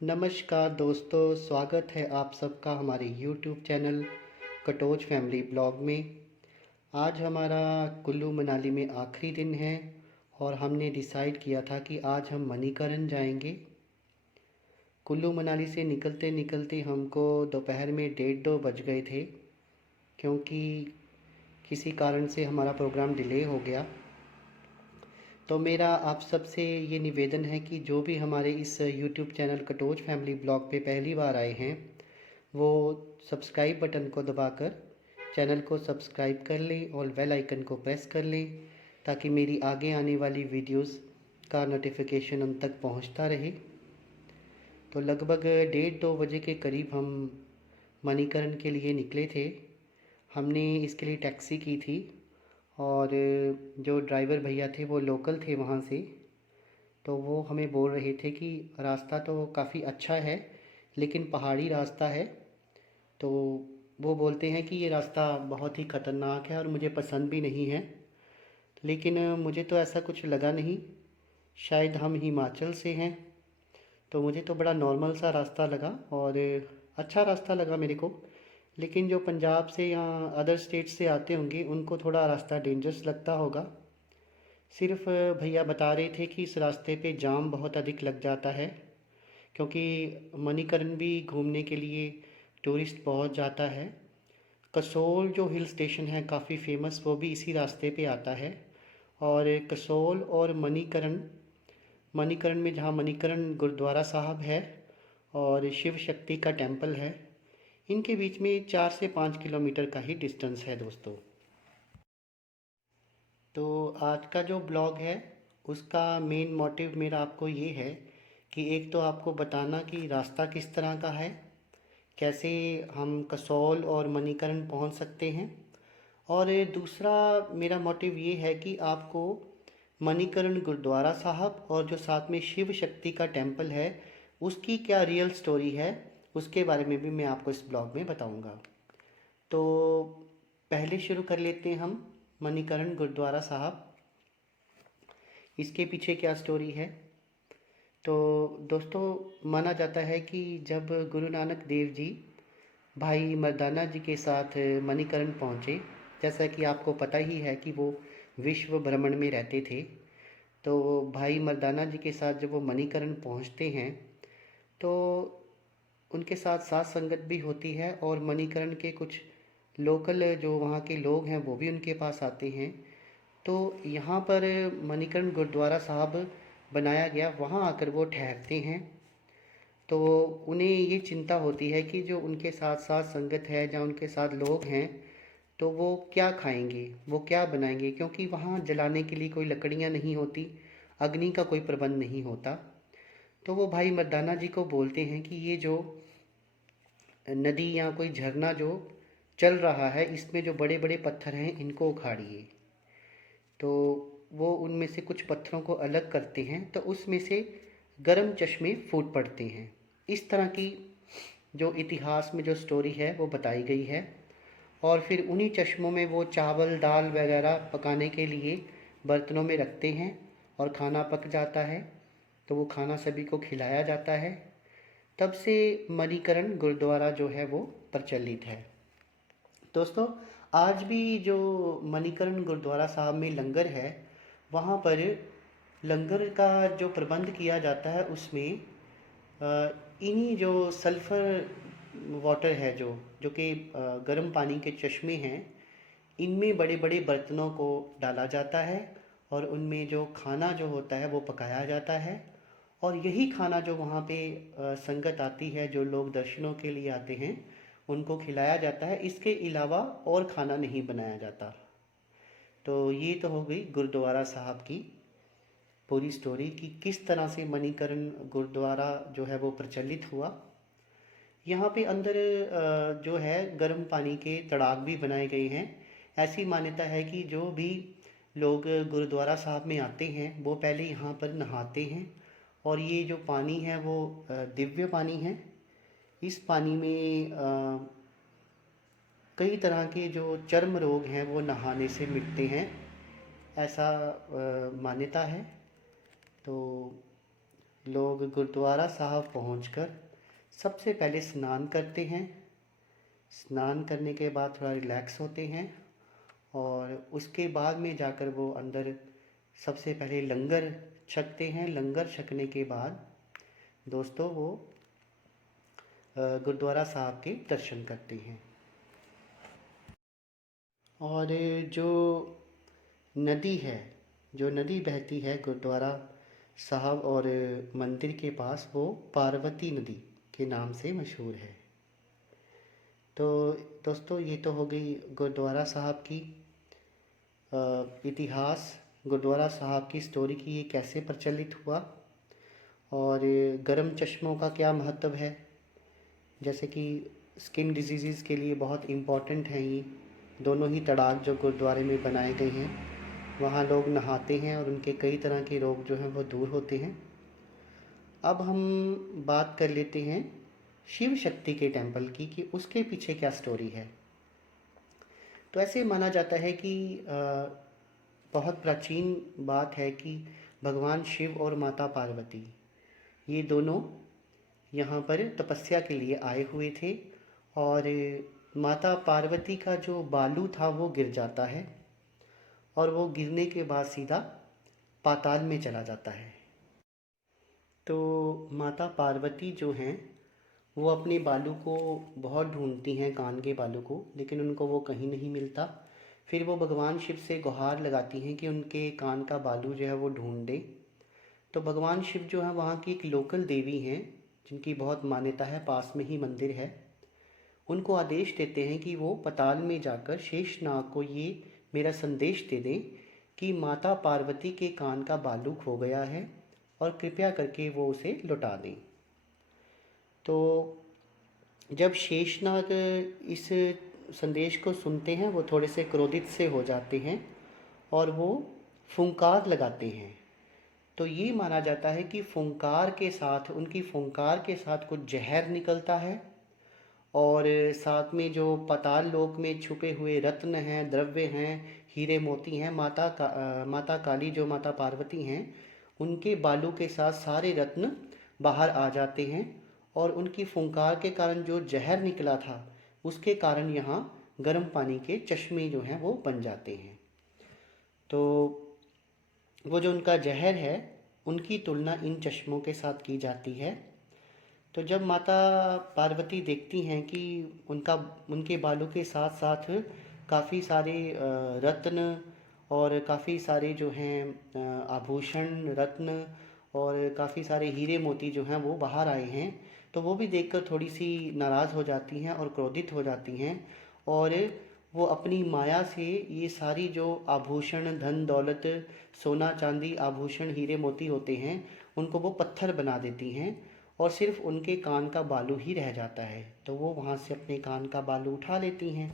नमस्कार दोस्तों, स्वागत है आप सबका हमारे YouTube channel Katoch family blog में। आज हमारा कुल्लू मनाली में आखिरी दिन है और हमने डिसाइड किया था कि आज हम मणिकरण जाएंगे। कुल्लू मनाली से निकलते निकलते हमको दोपहर में 1:30-2 बज गए थे, क्योंकि किसी कारण से हमारा प्रोग्राम डिले हो गया। तो मेरा आप सबसे ये निवेदन है कि जो भी हमारे इस YouTube channel Katoch family blog पे पहली बार आए हैं, वो सब्सक्राइब बटन को दबाकर चैनल को सब्सक्राइब कर लें और बेल आइकन को प्रेस कर लें, ताकि मेरी आगे आने वाली वीडियोस का नोटिफिकेशन उन तक पहुंचता रहे। तो लगभग 1:30-2 बजे के करीब हम मणिकरण के लिए निकले थे। हमने इसके लिए टैक्सी की थी और जो ड्राइवर भैया थे वो लोकल थे वहाँ से। तो वो हमें बोल रहे थे कि रास्ता तो काफ़ी अच्छा है, लेकिन पहाड़ी रास्ता है। तो वो बोलते हैं कि ये रास्ता बहुत ही ख़तरनाक है और मुझे पसंद भी नहीं है। लेकिन मुझे तो ऐसा कुछ लगा नहीं। शायद हम हिमाचल से हैं, तो मुझे तो बड़ा नॉर्मल सा रास्ता लगा और अच्छा रास्ता लगा मेरे को। लेकिन जो पंजाब से या अदर स्टेट से आते होंगे उनको थोड़ा रास्ता डेंजरस लगता होगा। सिर्फ भैया बता रहे थे कि इस रास्ते पे जाम बहुत अधिक लग जाता है, क्योंकि मणिकरण भी घूमने के लिए टूरिस्ट बहुत जाता है। कसोल जो हिल स्टेशन है काफ़ी फेमस, वो भी इसी रास्ते पे आता है। और कसोल और मणिकरण मणिकरण में जहाँ मणिकरण गुरुद्वारा साहब है और शिव शक्ति का टेम्पल है, इनके बीच में 4 से 5 किलोमीटर का ही डिस्टेंस है दोस्तों। तो आज का जो ब्लॉग है उसका मेन मोटिव मेरा आपको ये है कि एक तो आपको बताना कि रास्ता किस तरह का है, कैसे हम कसौल और मणिकरण पहुंच सकते हैं। और दूसरा मेरा मोटिव ये है कि आपको मणिकरण गुरुद्वारा साहब और जो साथ में शिव शक्ति का टेम्पल है उसकी क्या रियल स्टोरी है, उसके बारे में भी मैं आपको इस ब्लॉग में बताऊंगा। तो पहले शुरू कर लेते हैं हम मणिकरण गुरुद्वारा साहब, इसके पीछे क्या स्टोरी है। तो दोस्तों, माना जाता है कि जब गुरु नानक देव जी भाई मर्दाना जी के साथ मणिकरण पहुँचे, जैसा कि आपको पता ही है कि वो विश्व भ्रमण में रहते थे। तो भाई मर्दाना जी के साथ जब वो मणिकरण पहुँचते हैं तो उनके साथ साथ संगत भी होती है और मणिकरण के कुछ लोकल जो वहाँ के लोग हैं वो भी उनके पास आते हैं। तो यहाँ पर मणिकर्ण गुरुद्वारा साहब बनाया गया, वहाँ आकर वो ठहरते हैं। तो उन्हें ये चिंता होती है कि जो उनके साथ साथ संगत है या उनके साथ लोग हैं, तो वो क्या खाएंगे, वो क्या बनाएंगे, क्योंकि वहाँ जलाने के लिए कोई लकड़ियाँ नहीं होती, अग्नि का कोई प्रबंध नहीं होता। तो वो भाई मर्दाना जी को बोलते हैं कि ये जो नदी या कोई झरना जो चल रहा है, इसमें जो बड़े बड़े पत्थर हैं इनको उखाड़िए। तो वो उनमें से कुछ पत्थरों को अलग करते हैं, तो उसमें से गर्म चश्मे फूट पड़ते हैं। इस तरह की जो इतिहास में जो स्टोरी है वो बताई गई है। और फिर उन्हीं चश्मों में वो चावल दाल वगैरह पकाने के लिए बर्तनों में रखते हैं और खाना पक जाता है। तो वो खाना सभी को खिलाया जाता है। तब से मणिकरण गुरुद्वारा जो है वो प्रचलित है। दोस्तों, आज भी जो मणिकरण गुरुद्वारा साहब में लंगर है, वहाँ पर लंगर का जो प्रबंध किया जाता है उसमें इन्हीं जो सल्फ़र वाटर है, जो कि गर्म पानी के चश्मे हैं, इनमें बड़े बड़े बर्तनों को डाला जाता है और उनमें जो खाना जो होता है वो पकाया जाता है। और यही खाना जो वहाँ पे संगत आती है, जो लोग दर्शनों के लिए आते हैं, उनको खिलाया जाता है। इसके अलावा और खाना नहीं बनाया जाता। तो ये तो हो गई गुरुद्वारा साहब की पूरी स्टोरी कि किस तरह से मणिकरण गुरुद्वारा जो है वो प्रचलित हुआ। यहाँ पे अंदर जो है गर्म पानी के तड़ाग भी बनाए गए हैं। ऐसी मान्यता है कि जो भी लोग गुरुद्वारा साहब में आते हैं वो पहले यहाँ पर नहाते हैं। और ये जो पानी है वो दिव्य पानी है। इस पानी में कई तरह के जो चर्म रोग हैं वो नहाने से मिटते हैं, ऐसा मान्यता है। तो लोग गुरुद्वारा साहब पहुंचकर सबसे पहले स्नान करते हैं। स्नान करने के बाद थोड़ा रिलैक्स होते हैं और उसके बाद में जाकर वो अंदर सबसे पहले लंगर छकते हैं। लंगर छकने के बाद दोस्तों वो गुरुद्वारा साहब के दर्शन करते हैं। और जो नदी है, जो नदी बहती है गुरुद्वारा साहब और मंदिर के पास, वो पार्वती नदी के नाम से मशहूर है। तो दोस्तों ये तो हो गई गुरुद्वारा साहब की इतिहास, गुरुद्वारा साहब की स्टोरी की ये कैसे प्रचलित हुआ और गर्म चश्मों का क्या महत्व है। जैसे कि स्किन डिजीज़ के लिए बहुत इम्पॉर्टेंट हैं ये दोनों ही तड़ाक जो गुरुद्वारे में बनाए गए हैं। वहाँ लोग नहाते हैं और उनके कई तरह के रोग जो हैं वो दूर होते हैं। अब हम बात कर लेते हैं शिव शक्ति के टेंपल की कि उसके पीछे क्या स्टोरी है। तो ऐसे माना जाता है कि बहुत प्राचीन बात है कि भगवान शिव और माता पार्वती ये दोनों यहाँ पर तपस्या के लिए आए हुए थे और माता पार्वती का जो बालू था वो गिर जाता है और वो गिरने के बाद सीधा पाताल में चला जाता है। तो माता पार्वती जो हैं वो अपने बालू को बहुत ढूंढती हैं, कान के बालू को, लेकिन उनको वो कहीं नहीं मिलता। फिर वो भगवान शिव से गुहार लगाती हैं कि उनके कान का बालू जो है वो ढूंढ दे। तो भगवान शिव जो है वहाँ की एक लोकल देवी हैं जिनकी बहुत मान्यता है, पास में ही मंदिर है। उनको आदेश देते हैं कि वो पाताल में जाकर शेषनाग को ये मेरा संदेश दे दें कि माता पार्वती के कान का बालू खो गया है और कृपया करके वो उसे लौटा दें। तो जब शेषनाग इस संदेश को सुनते हैं वो थोड़े से क्रोधित से हो जाते हैं और वो फुंकार लगाते हैं। तो ये माना जाता है कि फुंकार के साथ, उनकी फुंकार के साथ कुछ जहर निकलता है और साथ में जो पाताल लोक में छुपे हुए रत्न हैं, द्रव्य हैं, हीरे मोती हैं, माता काली जो माता पार्वती हैं उनके बालू के साथ सारे रत्न बाहर आ जाते हैं और उनकी फुंकार के कारण जो जहर निकला था उसके कारण यहाँ गर्म पानी के चश्मे जो हैं वो बन जाते हैं। तो वो जो उनका जहर है उनकी तुलना इन चश्मों के साथ की जाती है। तो जब माता पार्वती देखती हैं कि उनके बालों के साथ साथ काफ़ी सारे रत्न और काफ़ी सारे जो हैं आभूषण रत्न और काफ़ी सारे हीरे मोती जो हैं वो बाहर आए हैं, तो वो भी देखकर थोड़ी सी नाराज़ हो जाती हैं और क्रोधित हो जाती हैं और वो अपनी माया से ये सारी जो आभूषण, धन दौलत, सोना चांदी, आभूषण, हीरे मोती होते हैं उनको वो पत्थर बना देती हैं और सिर्फ उनके कान का बालू ही रह जाता है। तो वो वहाँ से अपने कान का बालू उठा लेती हैं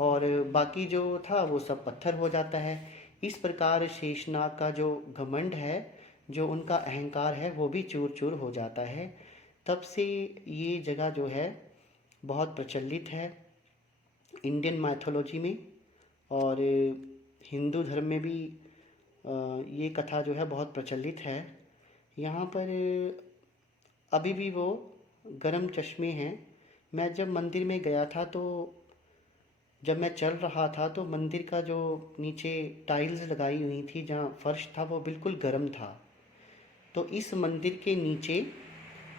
और बाकी जो था वो सब पत्थर हो जाता है। इस प्रकार शेषनाग का जो घमंड है, जो उनका अहंकार है, वो भी चूर चूर हो जाता है। तब से ये जगह जो है बहुत प्रचलित है इंडियन माइथोलॉजी में और हिंदू धर्म में भी ये कथा जो है बहुत प्रचलित है। यहाँ पर अभी भी वो गर्म चश्मे हैं। मैं जब मंदिर में गया था तो जब मैं चल रहा था तो मंदिर का जो नीचे टाइल्स लगाई हुई थी, जहाँ फर्श था, वो बिल्कुल गर्म था। तो इस मंदिर के नीचे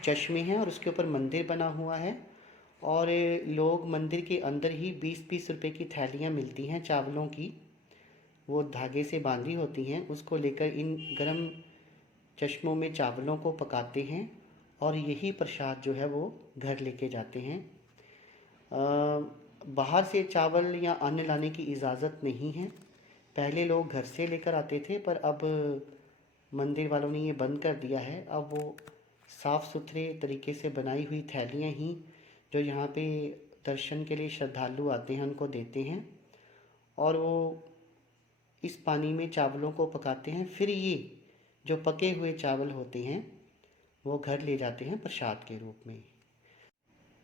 चश्मे हैं और उसके ऊपर मंदिर बना हुआ है और लोग मंदिर के अंदर ही 20-20 रुपए की थैलियाँ मिलती हैं चावलों की, वो धागे से बांधी होती हैं, उसको लेकर इन गर्म चश्मों में चावलों को पकाते हैं और यही प्रसाद जो है वो घर लेके जाते हैं। बाहर से चावल या अन्न लाने की इजाज़त नहीं है। पहले लोग घर से लेकर आते थे पर अब मंदिर वालों ने ये बंद कर दिया है। अब वो साफ़ सुथरे तरीके से बनाई हुई थैलियाँ ही जो यहाँ पे दर्शन के लिए श्रद्धालु आते हैं उनको देते हैं और वो इस पानी में चावलों को पकाते हैं। फिर ये जो पके हुए चावल होते हैं वो घर ले जाते हैं प्रसाद के रूप में।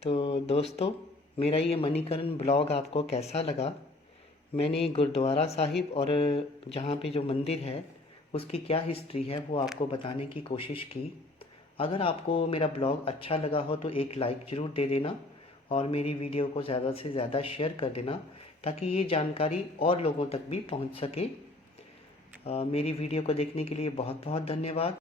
तो दोस्तों मेरा ये मणिकरण ब्लॉग आपको कैसा लगा? मैंने गुरुद्वारा साहिब और जहाँ पे जो मंदिर है उसकी क्या हिस्ट्री है वो आपको बताने की कोशिश की। अगर आपको मेरा ब्लॉग अच्छा लगा हो तो एक लाइक ज़रूर दे देना और मेरी वीडियो को ज़्यादा से ज़्यादा शेयर कर देना ताकि ये जानकारी और लोगों तक भी पहुंच सके। मेरी वीडियो को देखने के लिए बहुत बहुत धन्यवाद।